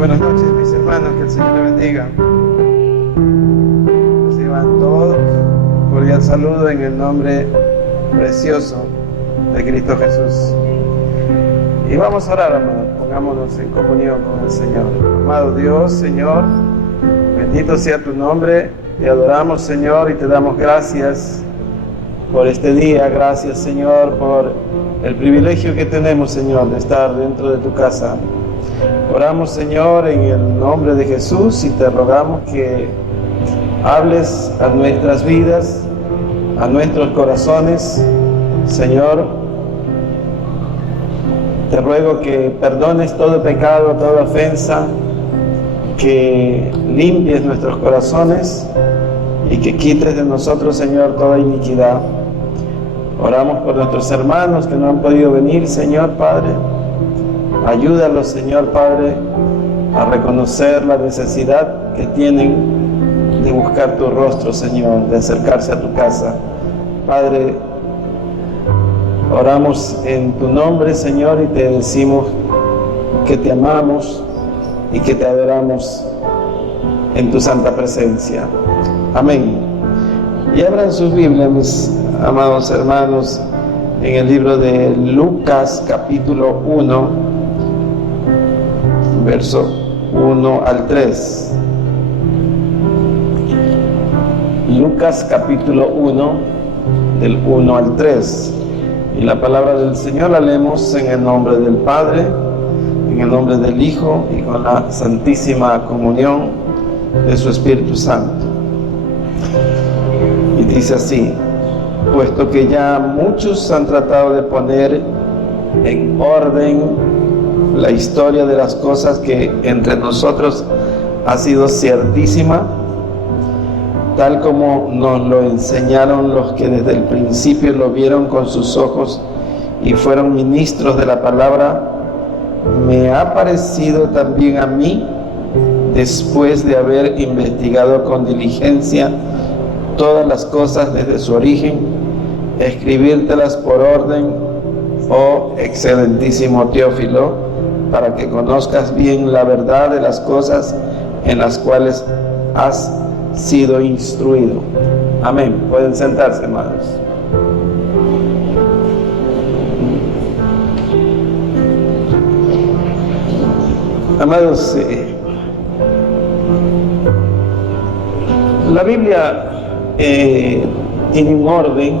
Buenas noches, mis hermanos, que el Señor les bendiga. Reciban todos un cordial saludo en el nombre precioso de Cristo Jesús. Y vamos a orar, hermanos, pongámonos en comunión con el Señor. Amado Dios, Señor, bendito sea tu nombre, te adoramos, Señor, y te damos gracias por este día. Gracias, Señor, por el privilegio que tenemos, Señor, de estar dentro de tu casa. Oramos, Señor, en el nombre de Jesús y te rogamos que hables a nuestras vidas, a nuestros corazones. Señor, te ruego que perdones todo pecado, toda ofensa, que limpies nuestros corazones y que quites de nosotros, Señor, toda iniquidad. Oramos por nuestros hermanos que no han podido venir, Señor Padre. Ayúdalos, Señor Padre, a reconocer la necesidad que tienen de buscar tu rostro, Señor, de acercarse a tu casa. Padre, oramos en tu nombre, Señor, y te decimos que te amamos y que te adoramos en tu santa presencia. Amén. Y abran sus Biblias, mis amados hermanos, en el libro de Lucas, capítulo 1, verso 1 al 3. Lucas capítulo 1, del 1 al 3. Y la palabra del Señor la leemos en el nombre del Padre, en el nombre del Hijo y con la santísima comunión de su Espíritu Santo. Y dice así: puesto que ya muchos han tratado de poner en orden la historia de las cosas que entre nosotros ha sido ciertísima, tal como nos lo enseñaron los que desde el principio lo vieron con sus ojos y fueron ministros de la palabra, me ha parecido también a mí, después de haber investigado con diligencia todas las cosas desde su origen, escribírtelas por orden, oh excelentísimo Teófilo, para que conozcas bien la verdad de las cosas en las cuales has sido instruido. Amén. Pueden sentarse, hermanos. Amados, la Biblia tiene un orden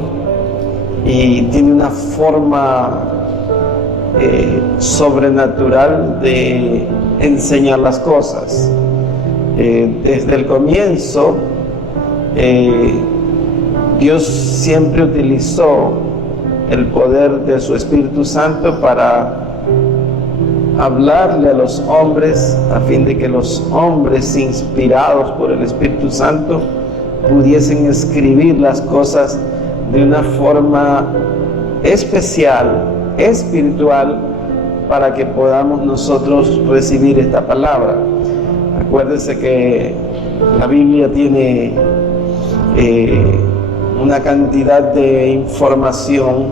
y tiene una forma sobrenatural de enseñar las cosas. Desde el comienzo, Dios siempre utilizó el poder de su Espíritu Santo para hablarle a los hombres, a fin de que los hombres, inspirados por el Espíritu Santo, pudiesen escribir las cosas de una forma especial, espiritual, para que podamos nosotros recibir esta palabra. Acuérdense que la Biblia tiene una cantidad de información,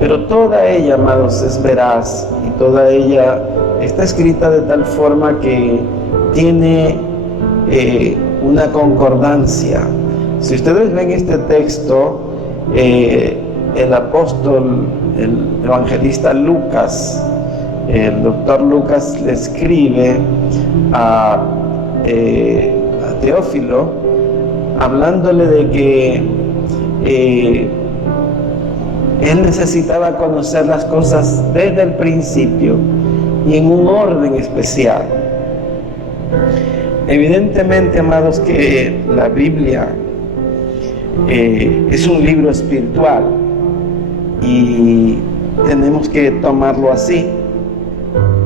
pero toda ella, amados, es veraz y toda ella está escrita de tal forma que tiene una concordancia. Si ustedes ven este texto, el apóstol, el evangelista Lucas, el doctor Lucas, le escribe a Teófilo, hablándole de que él necesitaba conocer las cosas desde el principio y en un orden especial. Evidentemente, amados, que la Biblia es un libro espiritual y tenemos que tomarlo así.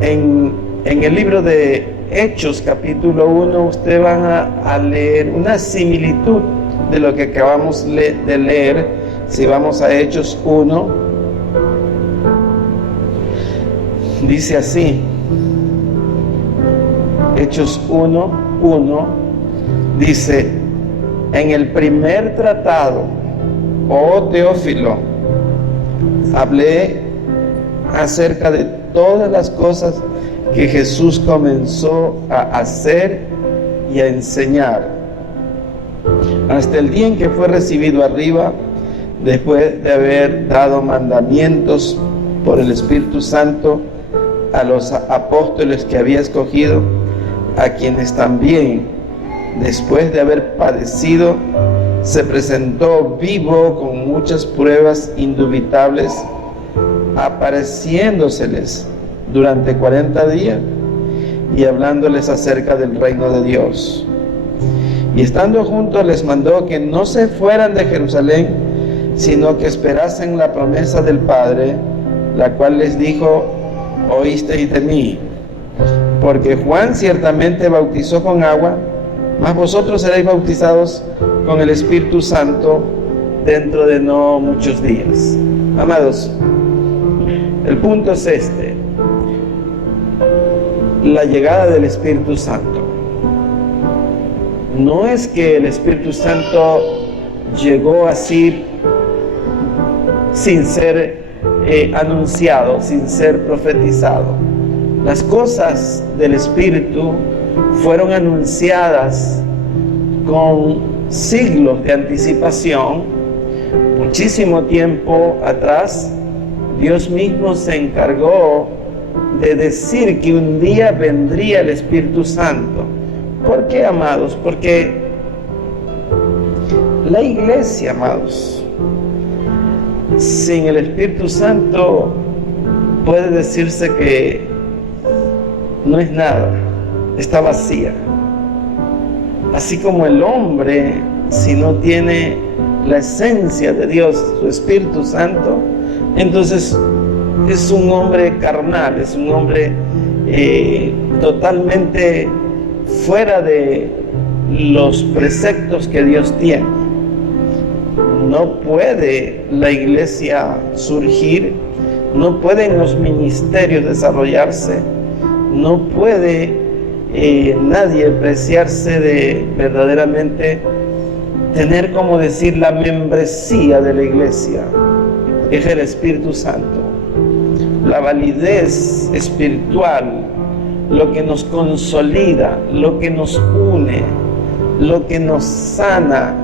En el libro de Hechos, capítulo 1, ustedes van a leer una similitud de lo que acabamos de leer. Si vamos a Hechos 1, dice así: Hechos 1:1 dice: en el primer tratado, oh Teófilo, hablé acerca de todas las cosas que Jesús comenzó a hacer y a enseñar, hasta el día en que fue recibido arriba, después de haber dado mandamientos por el Espíritu Santo a los apóstoles que había escogido, a quienes también, después de haber padecido, se presentó vivo con muchas pruebas indubitables, apareciéndoseles durante 40 días y hablándoles acerca del reino de Dios. Y estando juntos les mandó que no se fueran de Jerusalén, sino que esperasen la promesa del Padre, la cual les dijo: oísteis de mí. Porque Juan ciertamente bautizó con agua, mas vosotros seréis bautizados con el Espíritu Santo dentro de no muchos días. Amados, el punto es este: la llegada del Espíritu Santo. No es que el Espíritu Santo llegó así sin ser anunciado, sin ser profetizado. Las cosas del Espíritu fueron anunciadas con siglos de anticipación. Muchísimo tiempo atrás, Dios mismo se encargó de decir que un día vendría el Espíritu Santo. ¿Por qué, amados? Porque la iglesia, amados, sin el Espíritu Santo puede decirse que no es nada, está vacía. Así como el hombre, si no tiene la esencia de Dios, su Espíritu Santo, entonces es un hombre carnal, es un hombre totalmente fuera de los preceptos que Dios tiene. No puede la iglesia surgir, no pueden los ministerios desarrollarse, no puede nadie preciarse de verdaderamente tener, como decir, la membresía de la iglesia. Es el Espíritu Santo, la validez espiritual, lo que nos consolida, lo que nos une, lo que nos sana,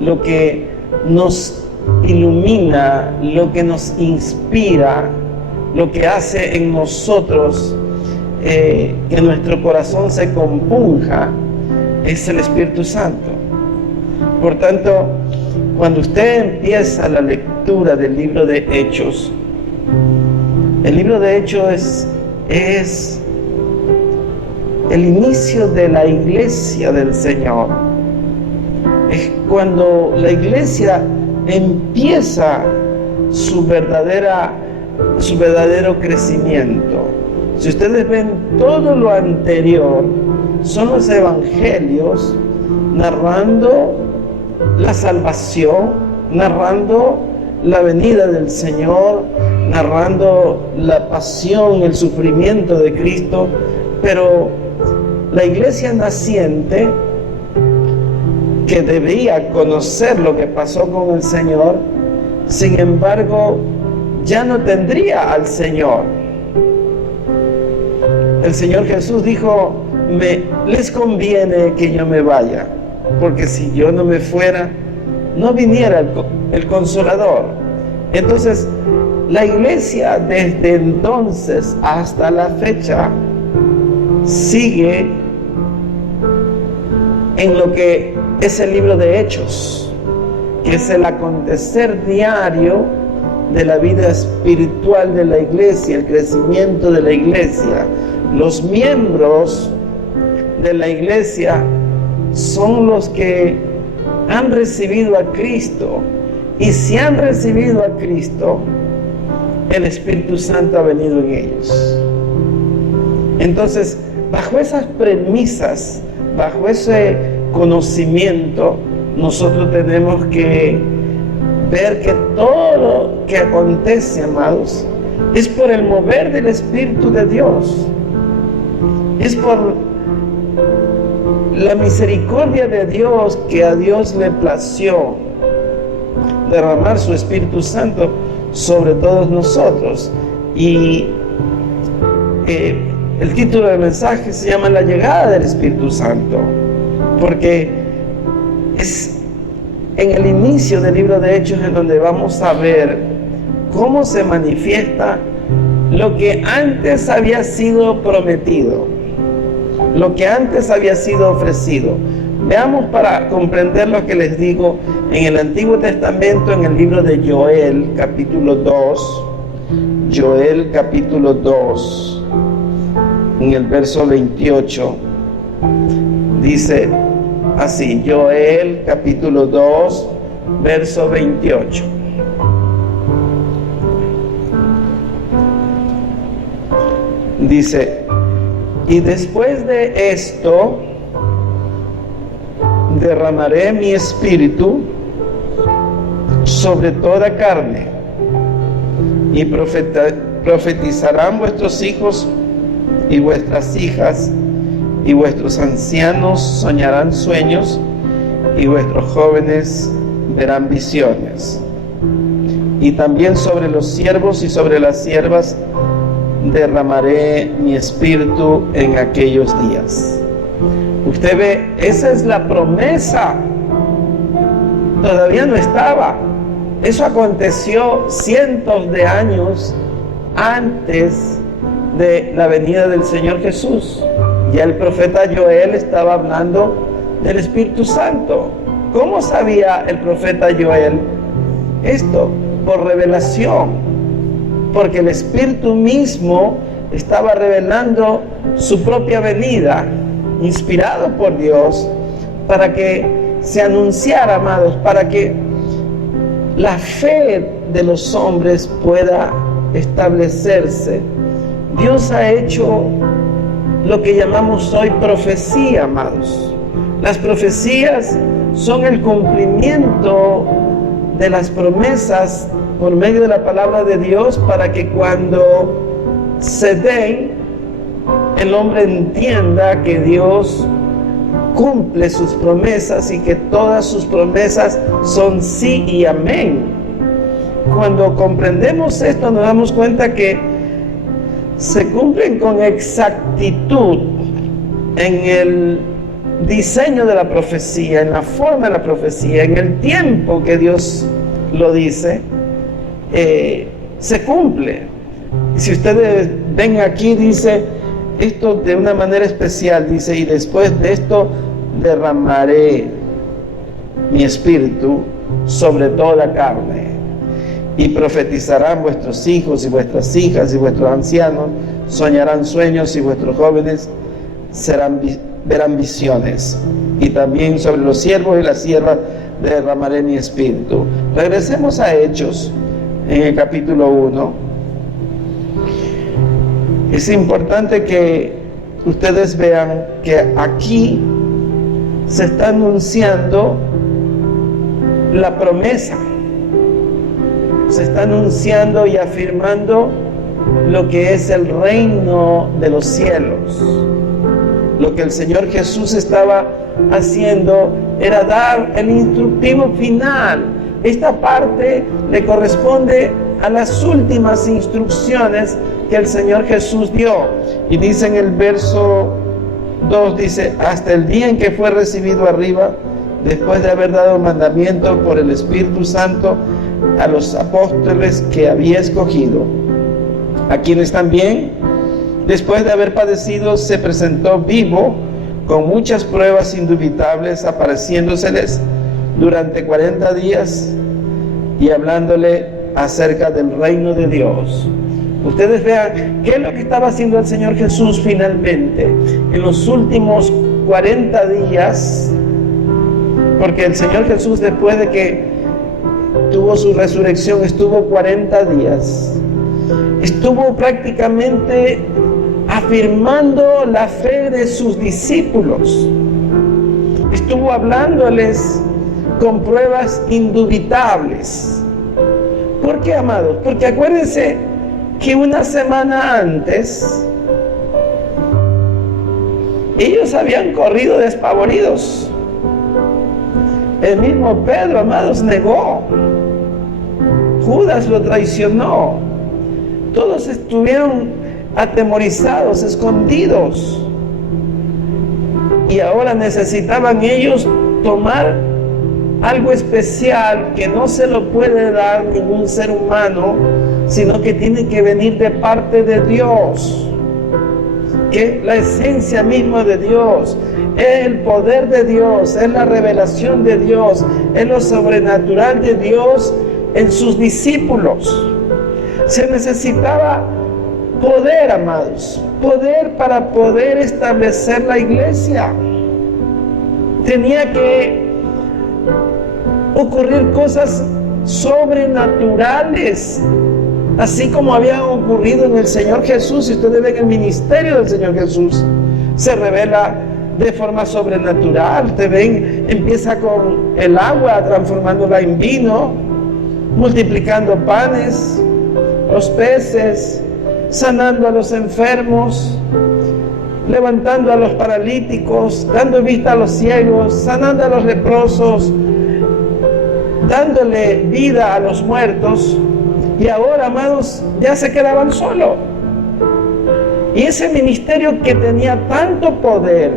lo que nos ilumina, lo que nos inspira, lo que hace en nosotros que nuestro corazón se compunja, es el Espíritu Santo. Por tanto, cuando usted empieza la lectura del libro de Hechos, el libro de Hechos es el inicio de la iglesia del Señor. Es cuando la iglesia empieza su verdadero crecimiento. Si ustedes ven, todo lo anterior son los evangelios narrando la salvación, narrando la venida del Señor, narrando la pasión, el sufrimiento de Cristo. Pero la iglesia naciente, que debía conocer lo que pasó con el Señor, sin embargo, ya no tendría al Señor. El Señor Jesús dijo: les conviene que yo me vaya, porque si yo no me fuera, no viniera el Consolador. Entonces, la iglesia desde entonces hasta la fecha sigue en lo que es el libro de Hechos, que es el acontecer diario de la vida espiritual de la iglesia, el crecimiento de la iglesia. Los miembros de la iglesia son los que han recibido a Cristo, y si han recibido a Cristo, el Espíritu Santo ha venido en ellos. Entonces, bajo esas premisas, bajo ese conocimiento, nosotros tenemos que ver que todo lo que acontece, amados, es por el mover del Espíritu de Dios. Es por la misericordia de Dios, que a Dios le plació derramar su Espíritu Santo sobre todos nosotros. Y el título del mensaje se llama La llegada del Espíritu Santo, porque es en el inicio del libro de Hechos en donde vamos a ver cómo se manifiesta lo que antes había sido prometido, lo que antes había sido ofrecido. Veamos para comprender lo que les digo en el Antiguo Testamento, en el libro de Joel, capítulo 2. Joel, capítulo 2, en el verso 28, dice así, Joel, capítulo 2, verso 28. Dice, y después de esto derramaré mi espíritu sobre toda carne, y profetizarán vuestros hijos y vuestras hijas, y vuestros ancianos soñarán sueños, y vuestros jóvenes verán visiones. Y también sobre los siervos y sobre las siervas derramaré mi espíritu en aquellos días. Usted ve, esa es la promesa. Todavía no estaba. Eso aconteció cientos de años antes de la venida del Señor Jesús. Ya el profeta Joel estaba hablando del Espíritu Santo. ¿Cómo sabía el profeta Joel esto? Por revelación, porque el Espíritu mismo estaba revelando su propia venida, inspirado por Dios, para que se anunciara, amados, para que la fe de los hombres pueda establecerse. Dios ha hecho lo que llamamos hoy profecía, amados. Las profecías son el cumplimiento de las promesas por medio de la palabra de Dios, para que cuando se den, el hombre entienda que Dios cumple sus promesas y que todas sus promesas son sí y amén. Cuando comprendemos esto, nos damos cuenta que se cumplen con exactitud en el diseño de la profecía, en la forma de la profecía, en el tiempo que Dios lo dice, se cumple. Y si ustedes ven aquí, dice esto de una manera especial, dice, y después de esto derramaré mi espíritu sobre toda carne, y profetizarán vuestros hijos y vuestras hijas, y vuestros ancianos soñarán sueños, y vuestros jóvenes verán visiones. Y también sobre los siervos y las siervas derramaré mi espíritu. Regresemos a Hechos, en el capítulo 1. Es importante que ustedes vean que aquí se está anunciando la promesa, se está anunciando y afirmando lo que es el reino de los cielos. Lo que el Señor Jesús estaba haciendo era dar el instructivo final. Esta parte le corresponde a las últimas instrucciones que el Señor Jesús dio. Y dice en el verso 2, dice, hasta el día en que fue recibido arriba, después de haber dado mandamiento por el Espíritu Santo a los apóstoles que había escogido, a quienes también, después de haber padecido, se presentó vivo con muchas pruebas indubitables, apareciéndoseles durante 40 días y hablándole acerca del reino de Dios. Ustedes vean qué es lo que estaba haciendo el Señor Jesús finalmente en los últimos 40 días, porque el Señor Jesús, después de que tuvo su resurrección, estuvo 40 días, estuvo prácticamente afirmando la fe de sus discípulos, estuvo hablándoles con pruebas indubitables. ¿Por qué, amados? Porque acuérdense que una semana antes ellos habían corrido despavoridos. El mismo Pedro, amados, negó. Judas lo traicionó. Todos estuvieron atemorizados, escondidos. Y ahora necesitaban ellos tomar algo especial que no se lo puede dar ningún ser humano, sino que tiene que venir de parte de Dios, que es la esencia misma de Dios, es el poder de Dios, es la revelación de Dios, es lo sobrenatural de Dios en sus discípulos. Se necesitaba poder, amados, poder para poder establecer la iglesia. Tenía que ocurrir cosas sobrenaturales, así como había ocurrido en el Señor Jesús. Si ustedes ven el ministerio del Señor Jesús, se revela de forma sobrenatural. Ustedes ven, empieza con el agua, transformándola en vino, multiplicando panes, los peces, sanando a los enfermos, levantando a los paralíticos, dando vista a los ciegos, sanando a los leprosos, dándole vida a los muertos. Y ahora, amados, ya se quedaban solos. Y ese ministerio que tenía tanto poder,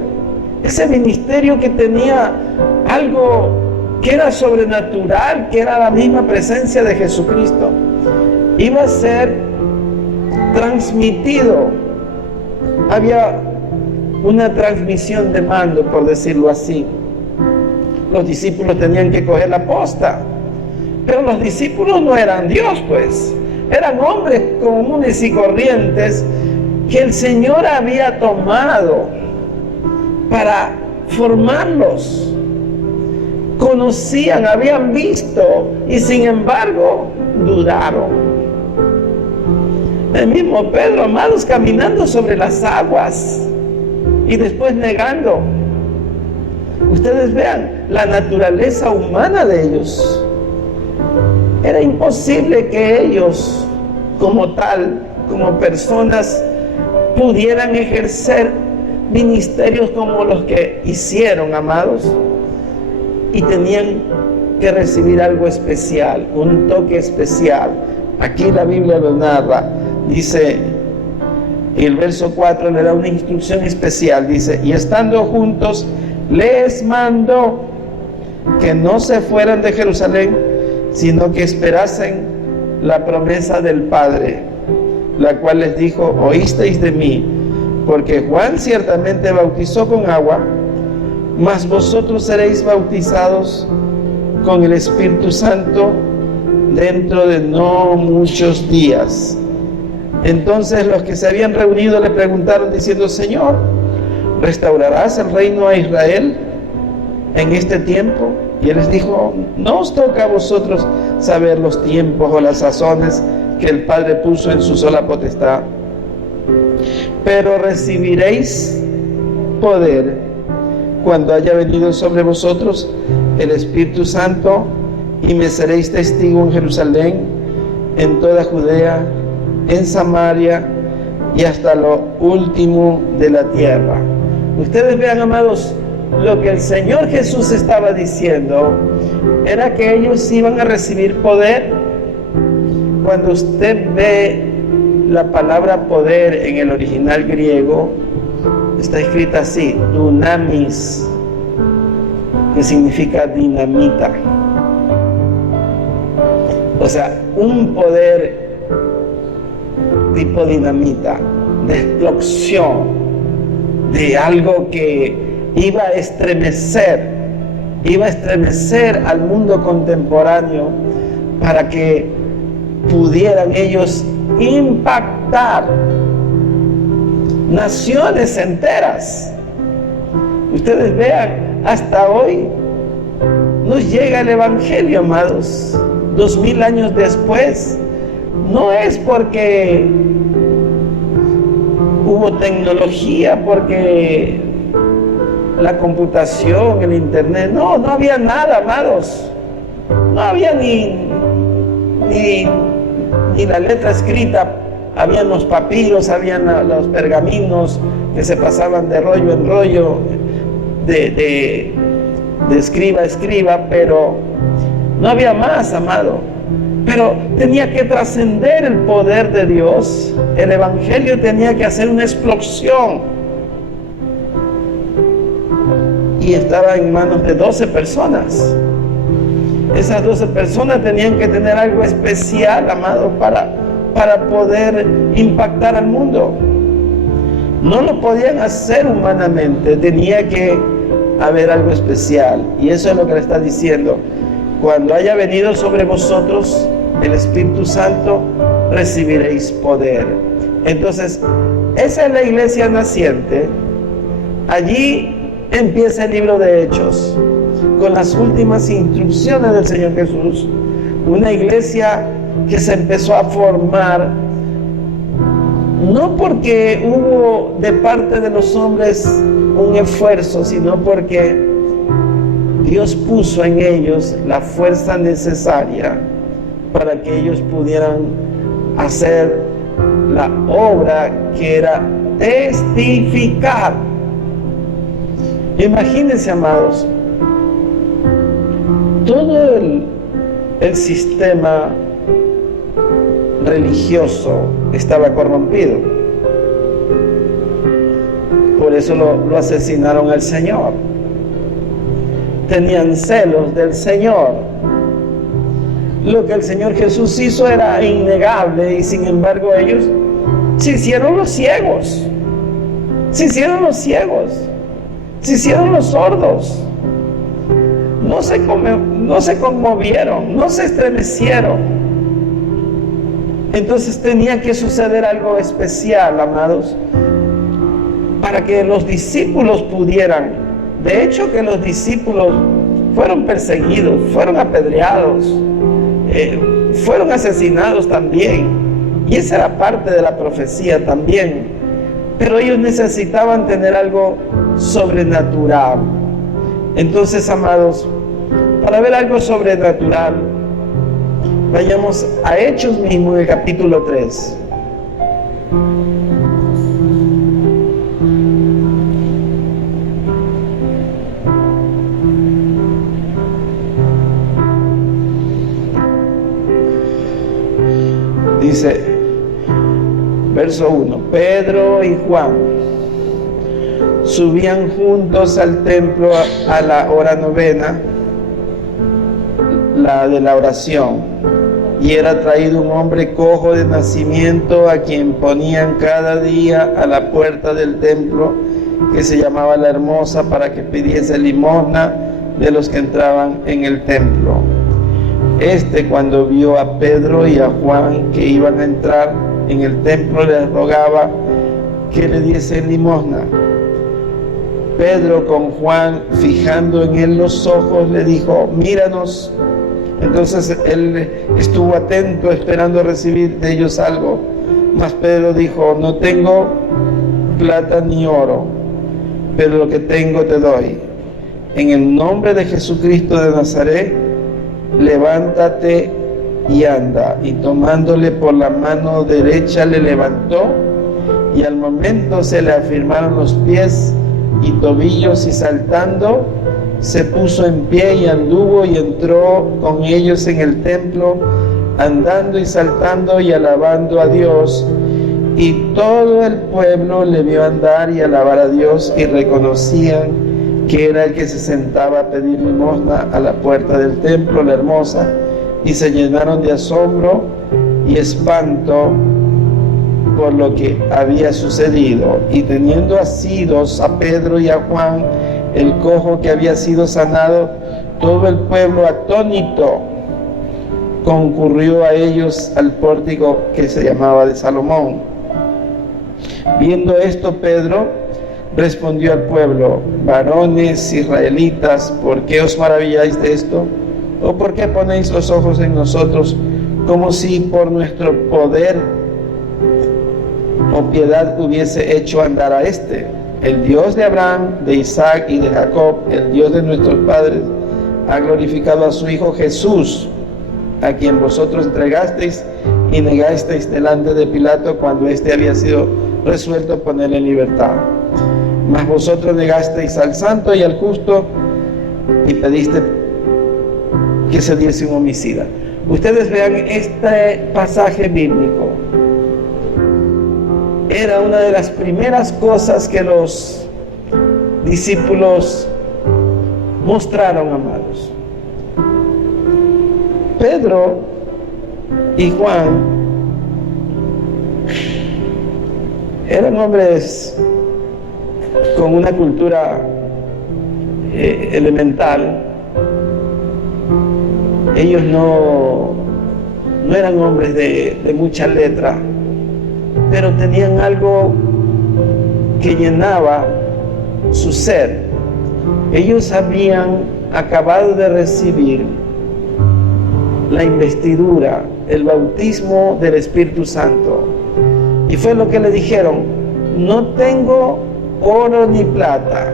ese ministerio que tenía algo que era sobrenatural, que era la misma presencia de Jesucristo, iba a ser transmitido. Había una transmisión de mando, por decirlo así. Los discípulos tenían que coger la posta, pero los discípulos no eran Dios, pues eran hombres comunes y corrientes que el Señor había tomado para formarlos. Conocían, habían visto, y sin embargo dudaron. El mismo Pedro, amados, caminando sobre las aguas y después negando. Ustedes vean la naturaleza humana de ellos. Era imposible que ellos, como tal, como personas, pudieran ejercer ministerios como los que hicieron, amados. Y tenían que recibir algo especial, un toque especial. Aquí la Biblia lo narra. Dice, el verso 4 le da una instrucción especial. Dice, y estando juntos, les mandó que no se fueran de Jerusalén, sino que esperasen la promesa del Padre, la cual les dijo, oísteis de mí, porque Juan ciertamente bautizó con agua, mas vosotros seréis bautizados con el Espíritu Santo dentro de no muchos días. Entonces los que se habían reunido le preguntaron diciendo, Señor, ¿restaurarás el reino a Israel en este tiempo? Y él les dijo, no os toca a vosotros saber los tiempos o las sazones que el Padre puso en su sola potestad, pero recibiréis poder cuando haya venido sobre vosotros el Espíritu Santo, y me seréis testigo en Jerusalén, en toda Judea, en Samaria y hasta lo último de la tierra. Ustedes vean, amados, lo que el Señor Jesús estaba diciendo era que ellos iban a recibir poder. Cuando usted ve la palabra poder en el original griego, está escrita así, dunamis, que significa dinamita. O sea, un poder tipo dinamita, de explosión, de algo que iba a estremecer al mundo contemporáneo para que pudieran ellos impactar naciones enteras. Ustedes vean, hasta hoy nos llega el Evangelio, amados, 2000 años después. No es porque hubo tecnología, porque la computación, el internet, no había nada, amados. No había ni la letra escrita. Habían los papiros, habían los pergaminos que se pasaban de rollo en rollo, de escriba a escriba, pero no había más, amado. Pero tenía que trascender el poder de Dios. El evangelio tenía que hacer una explosión. Y estaba en manos de 12 personas. Esas 12 personas tenían que tener algo especial, amado, para poder impactar al mundo. No lo podían hacer humanamente, tenía que haber algo especial. Y eso es lo que le está diciendo. Cuando haya venido sobre vosotros el Espíritu Santo, recibiréis poder. Entonces, esa es la iglesia naciente. Allí empieza el libro de Hechos, con las últimas instrucciones del Señor Jesús. Una iglesia que se empezó a formar, no porque hubo de parte de los hombres un esfuerzo, sino porque Dios puso en ellos la fuerza necesaria para que ellos pudieran hacer la obra que era testificar. Imagínense, amados, todo el sistema religioso estaba corrompido. Por eso lo asesinaron al Señor. Tenían celos del Señor. Lo que el Señor Jesús hizo era innegable, y sin embargo ellos se hicieron los ciegos, se hicieron los ciegos, se hicieron los sordos. No se conmovieron, no se estremecieron. Entonces tenía que suceder algo especial, amados, para que los discípulos pudieran. De hecho, que los discípulos fueron perseguidos, fueron apedreados, fueron asesinados también. Y esa era parte de la profecía también. Pero ellos necesitaban tener algo sobrenatural. Entonces, amados, para ver algo sobrenatural, vayamos a Hechos mismo, en el capítulo 3. Dice, verso 1, Pedro y Juan subían juntos al templo a la hora novena, la de la oración, y era traído un hombre cojo de nacimiento, a quien ponían cada día a la puerta del templo, que se llamaba La Hermosa, para que pidiese limosna de los que entraban en el templo. Cuando vio a Pedro y a Juan que iban a entrar en el templo, les rogaba que le diesen limosna. Pedro, con Juan fijando en él los ojos, le dijo, míranos. Entonces él estuvo atento, esperando recibir de ellos algo. Mas Pedro dijo, no tengo plata ni oro, pero lo que tengo te doy. En el nombre de Jesucristo de Nazaret, levántate y anda. Y tomándole por la mano derecha le levantó, y al momento se le afirmaron los pies y tobillos, y saltando se puso en pie y anduvo y entró con ellos en el templo, andando y saltando y alabando a Dios. Y todo el pueblo le vio andar y alabar a Dios, y reconocían que era el que se sentaba a pedir limosna a la puerta del templo, La Hermosa, y se llenaron de asombro y espanto por lo que había sucedido. Y teniendo asidos a Pedro y a Juan, el cojo que había sido sanado, todo el pueblo atónito concurrió a ellos al pórtico que se llamaba de Salomón. Viendo esto, Pedro respondió al pueblo, varones israelitas, ¿por qué os maravilláis de esto? ¿O por qué ponéis los ojos en nosotros, como si por nuestro poder o piedad hubiese hecho andar a este? El Dios de Abraham, de Isaac y de Jacob, el Dios de nuestros padres, ha glorificado a su Hijo Jesús, a quien vosotros entregasteis y negasteis delante de Pilato, cuando éste había sido resuelto poner en libertad. Mas vosotros negasteis al santo y al justo, y pediste que se diese un homicida. Ustedes vean este pasaje bíblico. Era una de las primeras cosas que los discípulos mostraron, amados. Pedro y Juan eran hombres con una cultura elemental. Ellos no eran hombres de mucha letra, pero tenían algo que llenaba su ser. Ellos habían acabado de recibir la investidura, el bautismo del Espíritu Santo. Y fue lo que le dijeron: no tengo oro ni plata,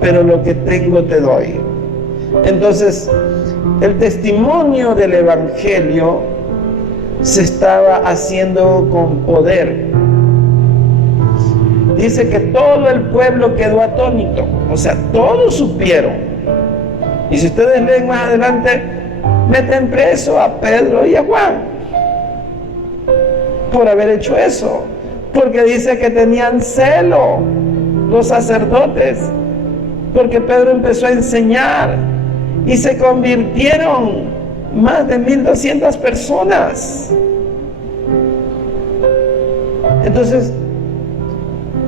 pero lo que tengo te doy. Entonces, el testimonio del Evangelio se estaba haciendo con poder. Dice que todo el pueblo quedó atónito, o sea, todos supieron. Y si ustedes leen más adelante, meten preso a Pedro y a Juan por haber hecho eso, porque dice que tenían celo los sacerdotes, porque Pedro empezó a enseñar y se convirtieron más de 1,200 personas. Entonces,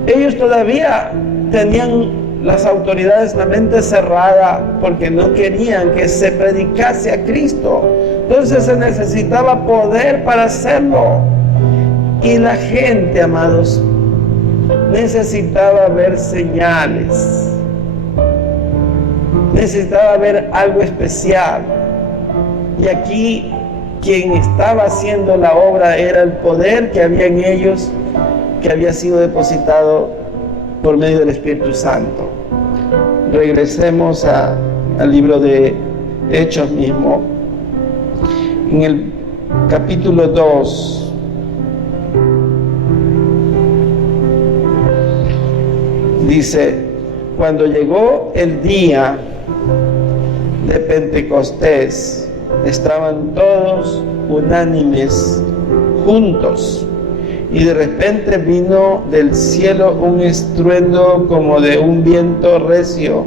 ellos todavía tenían, las autoridades, la mente cerrada, porque no querían que se predicase a Cristo. Entonces se necesitaba poder para hacerlo. Y la gente, amados, necesitaba ver señales, necesitaba ver algo especial. Y aquí quien estaba haciendo la obra era el poder que había en ellos, que había sido depositado por medio del Espíritu Santo. Regresemos al libro de Hechos mismo. En el capítulo 2, dice: cuando llegó el día de Pentecostés, estaban todos unánimes juntos, y de repente vino del cielo un estruendo como de un viento recio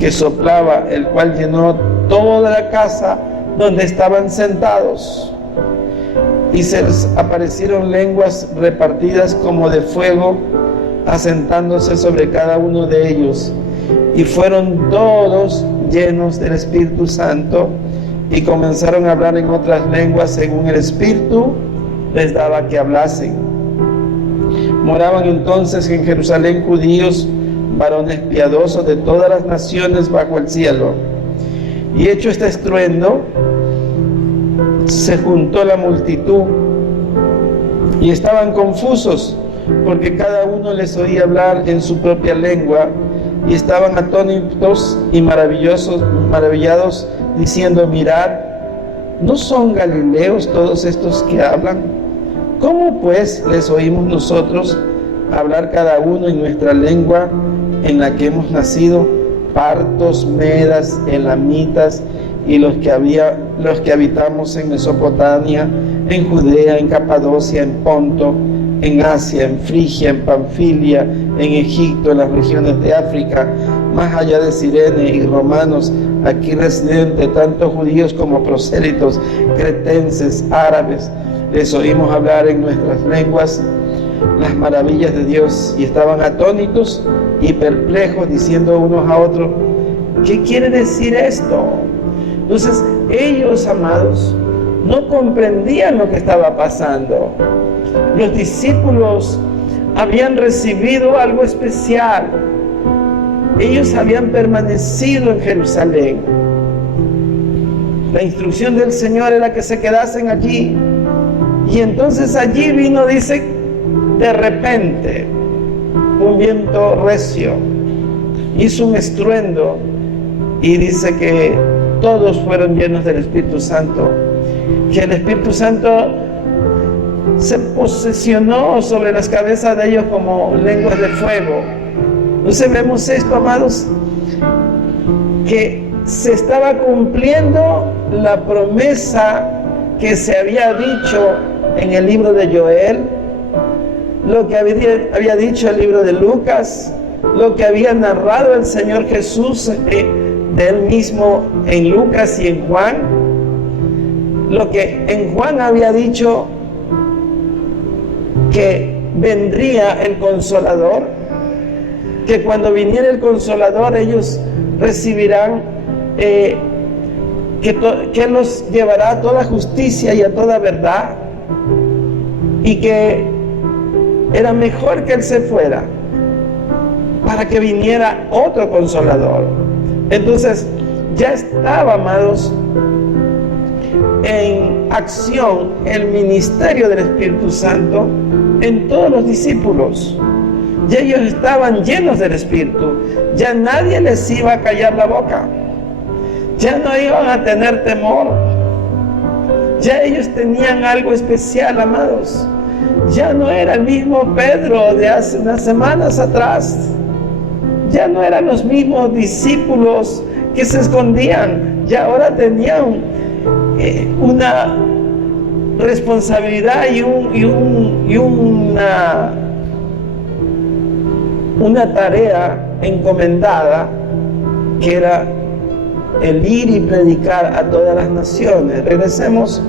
que soplaba, el cual llenó toda la casa donde estaban sentados. Y se les aparecieron lenguas repartidas como de fuego, asentándose sobre cada uno de ellos. Y fueron todos llenos del Espíritu Santo y comenzaron a hablar en otras lenguas según el Espíritu les daba que hablasen. Moraban entonces en Jerusalén judíos, varones piadosos de todas las naciones bajo el cielo. Y hecho este estruendo, se juntó la multitud y estaban confusos, porque cada uno les oía hablar en su propia lengua, y estaban atónitos y maravillados, diciendo: mirad, ¿no son galileos todos estos que hablan? ¿Cómo pues les oímos nosotros hablar cada uno en nuestra lengua en la que hemos nacido? Partos, medas, elamitas y los que habitamos en Mesopotamia, en Judea, en Capadocia, en Ponto, en Asia, en Frigia, en Panfilia, en Egipto, en las regiones de África, más allá de Cirene, y romanos, aquí residentes, tanto judíos como prosélitos, cretenses, árabes, les oímos hablar en nuestras lenguas las maravillas de Dios, y estaban atónitos y perplejos, diciendo unos a otros: ¿qué quiere decir esto? Entonces ellos, amados, no comprendían lo que estaba pasando. Los discípulos habían recibido algo especial. Ellos habían permanecido en Jerusalén. La instrucción del Señor era que se quedasen allí. Y entonces allí vino, dice, de repente, un viento recio, hizo un estruendo, y dice que todos fueron llenos del Espíritu Santo, que el Espíritu Santo se posesionó sobre las cabezas de ellos como lenguas de fuego. Entonces vemos esto, amados, que se estaba cumpliendo la promesa que se había dicho en el libro de Joel, lo que había dicho el libro de Lucas, lo que había narrado el Señor Jesús de Él mismo en Lucas y en Juan, lo que en Juan había dicho que vendría el Consolador, que cuando viniera el Consolador ellos recibirán, que Él los llevará a toda justicia y a toda verdad, y que era mejor que Él se fuera para que viniera otro Consolador. Entonces ya estaba, amados, en acción el ministerio del Espíritu Santo en todos los discípulos. Ya ellos estaban llenos del Espíritu, ya nadie les iba a callar la boca, ya no iban a tener temor, ya ellos tenían algo especial, amados. Ya no era el mismo Pedro de hace unas semanas atrás, ya no eran los mismos discípulos que se escondían, ya ahora tenían una responsabilidad y una tarea encomendada, que era el ir y predicar a todas las naciones. Regresemos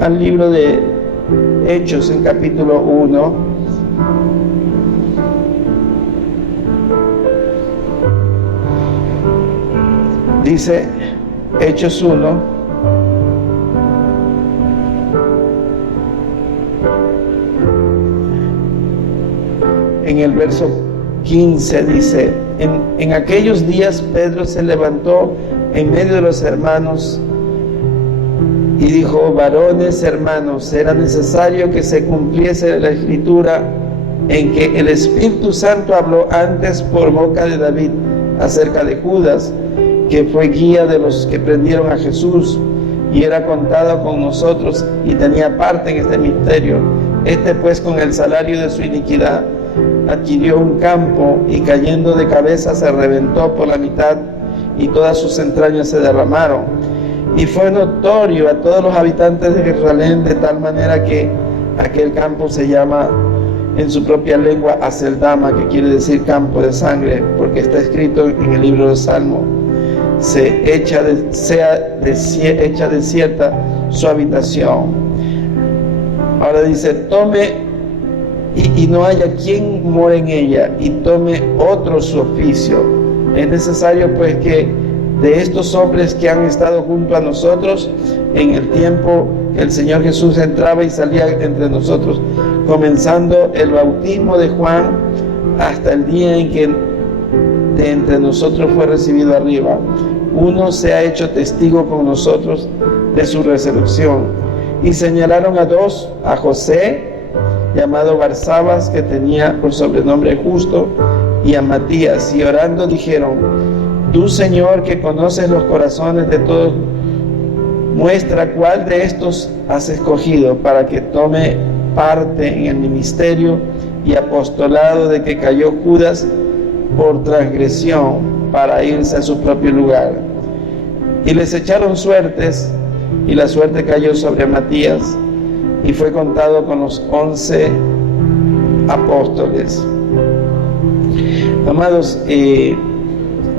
al libro de Hechos en capítulo 1. Dice Hechos 1. En el verso 15 dice: en aquellos días Pedro se levantó en medio de los hermanos y dijo: varones hermanos, era necesario que se cumpliese la escritura en que el Espíritu Santo habló antes por boca de David acerca de Judas, que fue guía de los que prendieron a Jesús y era contado con nosotros y tenía parte en este misterio. Este pues, con el salario de su iniquidad adquirió un campo y cayendo de cabeza se reventó por la mitad y todas sus entrañas se derramaron. Y fue notorio a todos los habitantes de Jerusalén, de tal manera que aquel campo se llama en su propia lengua Aceldama, que quiere decir campo de sangre, porque está escrito en el libro del Salmo: sea desierta su habitación. Ahora dice: tome y no haya quien more en ella, y tome otro su oficio. Es necesario pues que de estos hombres que han estado junto a nosotros en el tiempo que el Señor Jesús entraba y salía entre nosotros, comenzando el bautismo de Juan hasta el día en que de entre nosotros fue recibido arriba, uno se ha hecho testigo con nosotros de su resurrección. Y señalaron a dos: a José, llamado Barsabas, que tenía por sobrenombre Justo, y a Matías, y orando dijeron: tú, Señor, que conoces los corazones de todos, muestra cuál de estos has escogido para que tome parte en el ministerio y apostolado de que cayó Judas por transgresión para irse a su propio lugar. Y les echaron suertes, y la suerte cayó sobre Matías, y fue contado con los 11 apóstoles. Amados,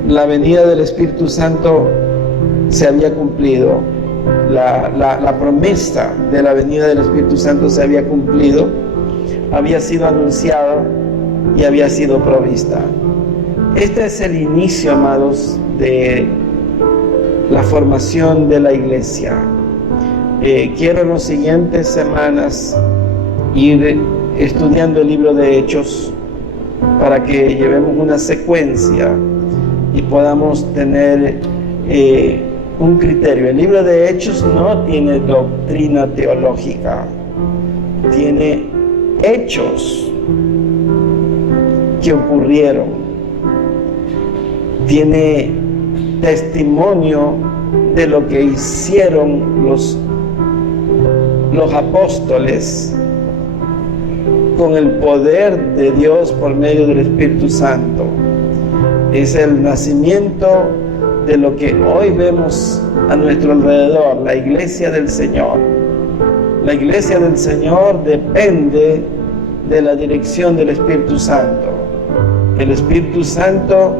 la venida del Espíritu Santo se había cumplido. La promesa de la venida del Espíritu Santo se había cumplido, había sido anunciada y había sido provista. Este es el inicio, amados, de la formación de la iglesia. Quiero en las siguientes semanas ir estudiando el libro de Hechos para que llevemos una secuencia y podamos tener un criterio. El libro de Hechos no tiene doctrina teológica, tiene hechos que ocurrieron, tiene testimonio de lo que hicieron los apóstoles con el poder de Dios por medio del Espíritu Santo. Es el nacimiento de lo que hoy vemos a nuestro alrededor, la iglesia del Señor. La iglesia del Señor depende de la dirección del Espíritu Santo. El Espíritu Santo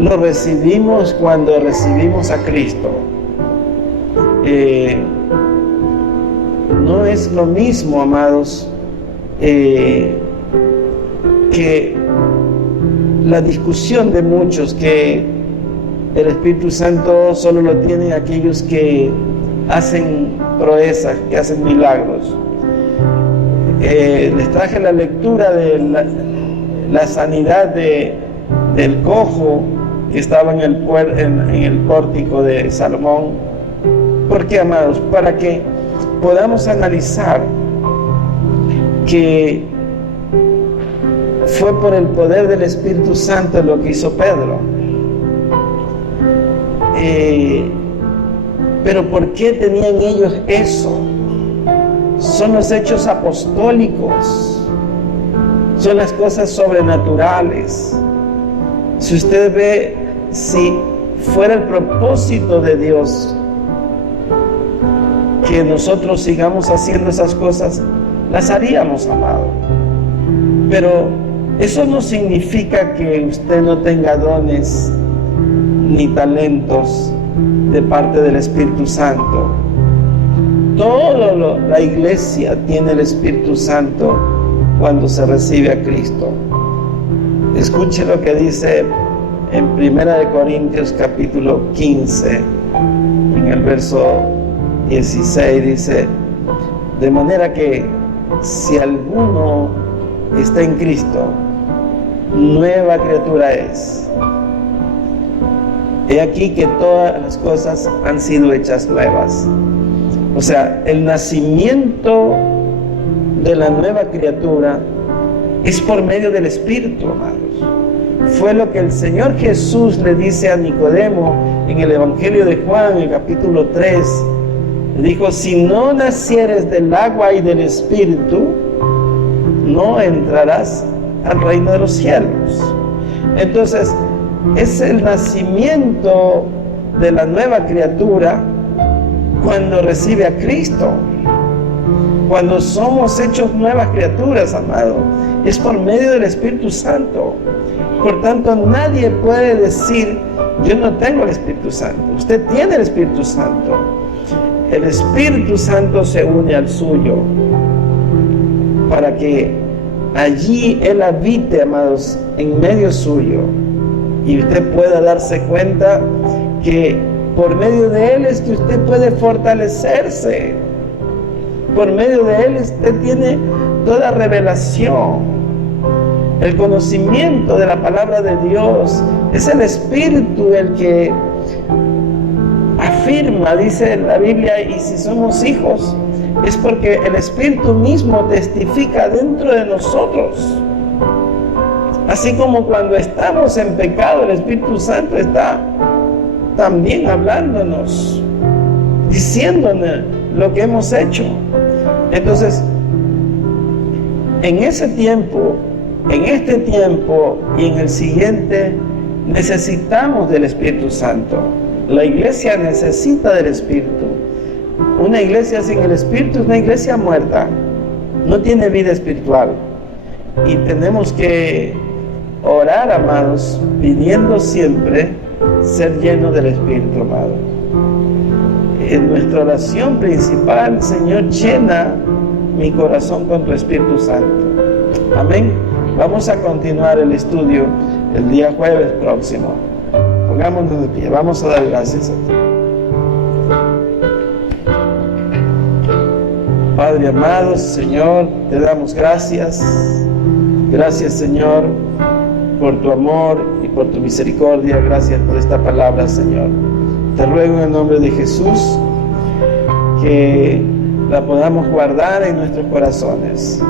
lo recibimos cuando recibimos a Cristo. No es lo mismo, amados, que la discusión de muchos que el Espíritu Santo solo lo tienen aquellos que hacen proezas, que hacen milagros. Les traje la lectura de la sanidad del cojo que estaba en el pórtico de Salomón. ¿Por qué, amados? Para que podamos analizar que fue por el poder del Espíritu Santo lo que hizo Pedro. Pero ¿por qué tenían ellos eso? Son los hechos apostólicos, son las cosas sobrenaturales. Si usted ve, si fuera el propósito de Dios que nosotros sigamos haciendo esas cosas, las haríamos, amado. Pero eso no significa que usted no tenga dones ni talentos de parte del Espíritu Santo. La iglesia tiene el Espíritu Santo cuando se recibe a Cristo. Escuche lo que dice en 1 Corintios capítulo 15, en el verso 16, dice: de manera que si alguno está en Cristo, nueva criatura es. He aquí que todas las cosas han sido hechas nuevas. O sea, el nacimiento de la nueva criatura es por medio del Espíritu, amados. Fue lo que el Señor Jesús le dice a Nicodemo en el Evangelio de Juan, en el capítulo 3. Le dijo: si no nacieres del agua y del Espíritu, no entrarás al reino de los cielos. Entonces, es el nacimiento de la nueva criatura cuando recibe a Cristo. Cuando somos hechos nuevas criaturas, amado, es por medio del Espíritu Santo. Por tanto, nadie puede decir: yo no tengo el Espíritu Santo. Usted tiene el Espíritu Santo. El Espíritu Santo se une al suyo para que allí Él habite, amados, en medio suyo, y usted pueda darse cuenta que por medio de Él es que usted puede fortalecerse. Por medio de Él usted tiene toda revelación, el conocimiento de la palabra de Dios. Es el Espíritu el que afirma, dice la Biblia, y si somos hijos, es porque el Espíritu mismo testifica dentro de nosotros. Así como cuando estamos en pecado, el Espíritu Santo está también hablándonos, diciéndonos lo que hemos hecho. Entonces, en ese tiempo, en este tiempo y en el siguiente, necesitamos del Espíritu Santo. La iglesia necesita del Espíritu. Una iglesia sin el Espíritu es una iglesia muerta, no tiene vida espiritual. Y tenemos que orar, amados, pidiendo siempre ser llenos del Espíritu, amado. En nuestra oración principal: Señor, llena mi corazón con tu Espíritu Santo. Amén. Vamos a continuar el estudio el día jueves próximo. Pongámonos de pie, vamos a dar gracias a ti. Padre amado, Señor, te damos gracias. Gracias, Señor, por tu amor y por tu misericordia. Gracias por esta palabra, Señor. Te ruego en el nombre de Jesús que la podamos guardar en nuestros corazones.